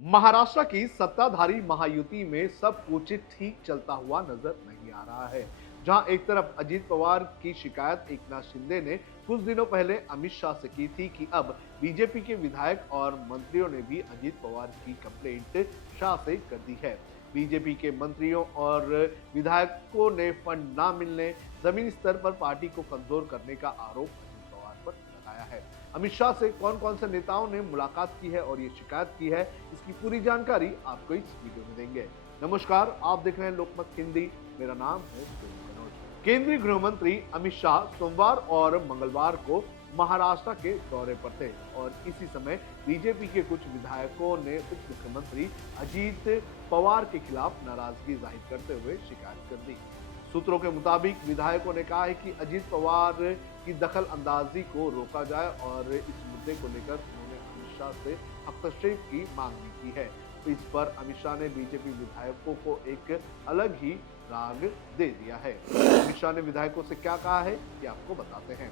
महाराष्ट्र की सत्ताधारी महायुति में सब कुछ ठीक चलता हुआ नजर नहीं आ रहा है। जहां एक तरफ अजीत पवार की शिकायत एकनाथ शिंदे ने कुछ दिनों पहले अमित शाह से की थी कि अब बीजेपी के विधायक और मंत्रियों ने भी अजीत पवार की कंप्लेंट शाह से कर दी है। बीजेपी के मंत्रियों और विधायकों ने फंड ना मिलने, जमीनी स्तर पर पार्टी को कमजोर करने का आरोप अजीत पवार पर लगाया है। अमित शाह से कौन कौन से नेताओं ने मुलाकात की है और ये शिकायत की है, इसकी पूरी जानकारी आपको इस वीडियो में देंगे। नमस्कार, आप देख रहे हैं लोकमत हिंदी। मेरा नाम है मनोज। केंद्रीय गृह मंत्री अमित शाह सोमवार और मंगलवार को महाराष्ट्र के दौरे पर थे और इसी समय बीजेपी के कुछ विधायकों ने उप मुख्यमंत्री अजीत पवार के खिलाफ नाराजगी जाहिर करते हुए शिकायत कर दी। सूत्रों के मुताबिक विधायकों ने कहा है कि अजीत पवार की दखल अंदाजी को रोका जाए और इस मुद्दे को लेकर उन्होंने अमित शाह से हस्तक्षेप की मांग भी की है। तो इस पर अमित शाह ने बीजेपी विधायकों को एक अलग ही राग दे दिया है। अमित शाह ने विधायकों से क्या कहा है ये आपको बताते हैं।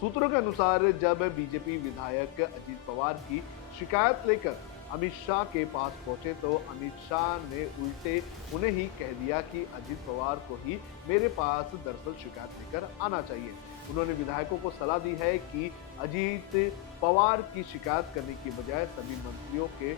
सूत्रों के अनुसार जब बीजेपी विधायक अजीत पवार की शिकायत लेकर अमित शाह के पास पहुंचे तो अमित शाह ने उल्टे उन्हें ही कह दिया कि अजीत पवार को ही मेरे पास दरअसल शिकायत लेकर आना चाहिए। उन्होंने विधायकों को सलाह दी है कि अजीत पवार की शिकायत करने की बजाय सभी मंत्रियों के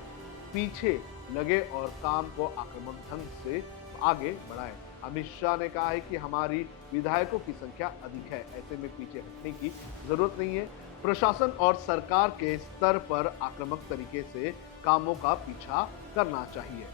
पीछे लगे और काम को आक्रामक ढंग से आगे बढ़ाएं। अमित शाह ने कहा है कि हमारी विधायकों की संख्या अधिक है, ऐसे में पीछे हटने की जरूरत नहीं है। प्रशासन और सरकार के स्तर पर आक्रामक तरीके से कामों का पीछा करना चाहिए।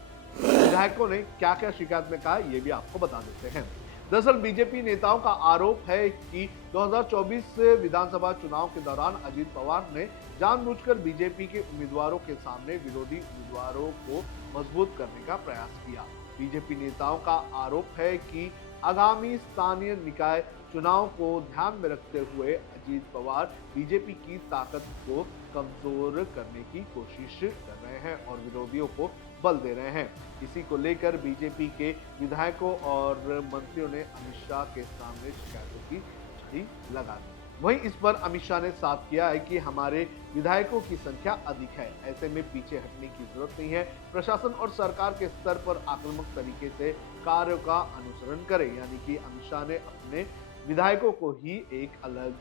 विधायकों ने क्या क्या शिकायत में कहा ये भी आपको बता देते हैं। दरअसल बीजेपी नेताओं का आरोप है कि 2024 विधानसभा चुनाव के दौरान अजीत पवार ने जानबूझकर बीजेपी के उम्मीदवारों के सामने विरोधी उम्मीदवारों को मजबूत करने का प्रयास किया। बीजेपी नेताओं का आरोप है कि आगामी स्थानीय निकाय चुनाव को ध्यान में रखते हुए अजीत पवार बीजेपी की ताकत को कमजोर करने की कोशिश कर रहे हैं और विरोधियों को बल दे रहे हैं। इसी को लेकर बीजेपी के विधायकों और मंत्रियों ने अमित शाह के सामने शिकायतों की झड़ी लगा दी। वहीं इस पर अमित शाह ने साफ किया है कि हमारे विधायकों की संख्या अधिक है, ऐसे में पीछे हटने की जरूरत नहीं है। प्रशासन और सरकार के स्तर पर आक्रामक तरीके से कार्यों का अनुसरण करें। यानी कि अमित शाह ने अपने विधायकों को ही एक अलग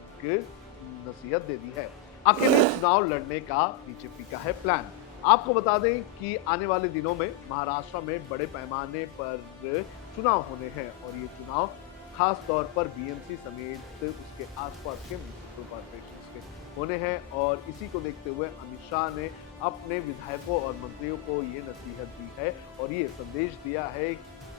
नसीहत दे दी है। अकेले चुनाव लड़ने का बीजेपी का है प्लान। आपको बता दें कि आने वाले दिनों में महाराष्ट्र में बड़े पैमाने पर चुनाव होने हैं और ये चुनाव खास तौर पर बीएमसी समेत उसके आसपास के म्युनिसिपल कॉर्पोरेशंस के होने हैं और इसी को देखते हुए अमित शाह ने अपने विधायकों और मंत्रियों को ये नसीहत दी है और ये संदेश दिया है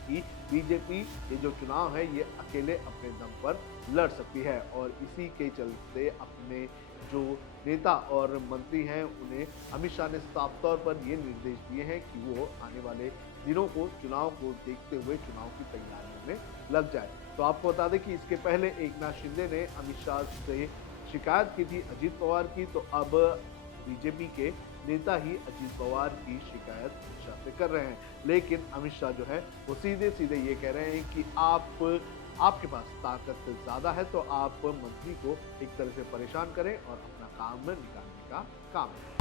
कि बीजेपी ये जो चुनाव है ये अकेले अपने दम पर लड़ सकती है और इसी के चलते अपने जो नेता और मंत्री हैं उन्हें अमित शाह ने साफ तौर पर ये निर्देश दिए हैं कि वो आने वाले दिनों को चुनाव को देखते हुए चुनाव की तैयारियों में लग जाए। तो आपको बता दें कि इसके पहले एकनाथ शिंदे ने अमित शाह से शिकायत की थी अजीत पवार की, तो अब बीजेपी के नेता ही अजीत पवार की शिकायत अमित शाह से कर रहे हैं। लेकिन अमित शाह जो है वो सीधे सीधे ये कह रहे हैं कि आपके पास ताकत ज्यादा है तो आप मंत्री को एक तरह से परेशान करें और अपना काम निकालने का काम है।